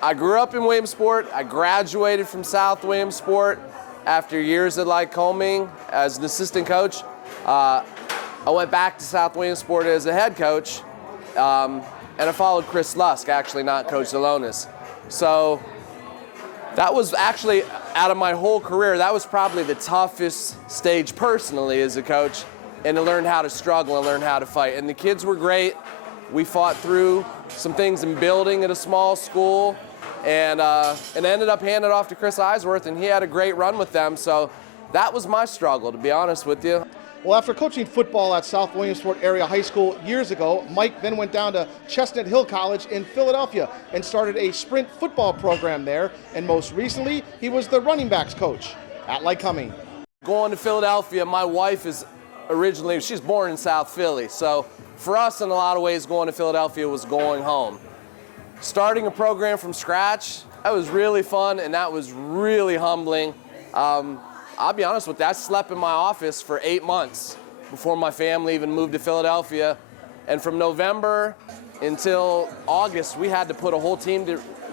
I grew up in Williamsport. I graduated from South Williamsport after years at Lycoming as an assistant coach. I went back to South Williamsport as a head coach, and I followed Chris Lusk, actually, not Coach Zalonis. So that was actually, out of my whole career, that was probably the toughest stage personally as a coach, and to learn how to struggle and learn how to fight. And the kids were great. We fought through some things in building at a small school, and ended up handing it off to Chris Eisworth, and he had a great run with them. So that was my struggle, to be honest with you. Well, after coaching football at South Williamsport Area High School years ago, Mike then went down to Chestnut Hill College in Philadelphia and started a sprint football program there. And most recently, he was the running backs coach at Lycoming. Going to Philadelphia, my wife is originally, she's born in South Philly. So for us, in a lot of ways, going to Philadelphia was going home. Starting a program from scratch, that was really fun, and that was really humbling. I'll be honest with you, I slept in my office for 8 months before my family even moved to Philadelphia. And from November until August, we had to put a whole team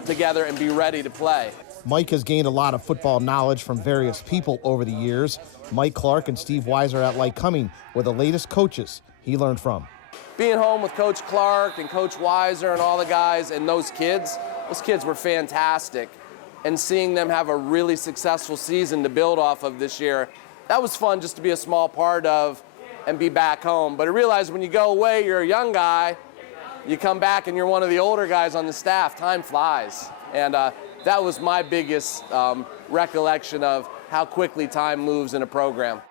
together and be ready to play. Mike has gained a lot of football knowledge from various people over the years. Mike Clark and Steve Weiser at Lycoming were the latest coaches he learned from. Being home with Coach Clark and Coach Weiser and all the guys and those kids were fantastic. And seeing them have a really successful season to build off of this year, that was fun just to be a small part of and be back home. But I realized when you go away, you're a young guy, you come back and you're one of the older guys on the staff, time flies. And that was my biggest recollection of how quickly time moves in a program.